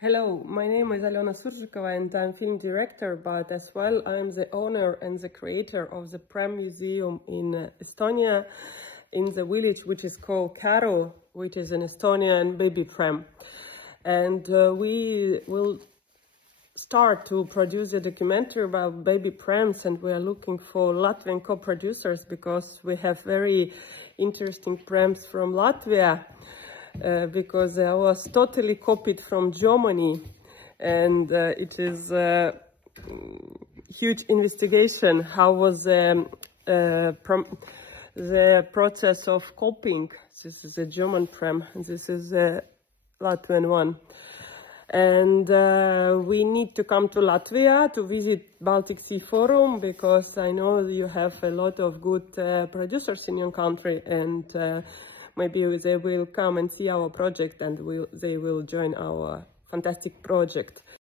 Hello, my name is Alena Surzhikova and I'm film director, but as well I'm the owner and the creator of the Prem Museum in Estonia, in the village which is called Karu, which is an Estonian baby Prem. And we will start to produce a documentary about baby Prems, and we are looking for Latvian co-producers because we have very interesting Prems from Latvia. Because I was totally copied from Germany, and it is a huge investigation how was the process of copying. This is a German Prem, and this is a Latvian one. And we need to come to Latvia to visit Baltic Sea Forum, because I know you have a lot of good producers in your country, and maybe they will come and see our project, and they will join our fantastic project.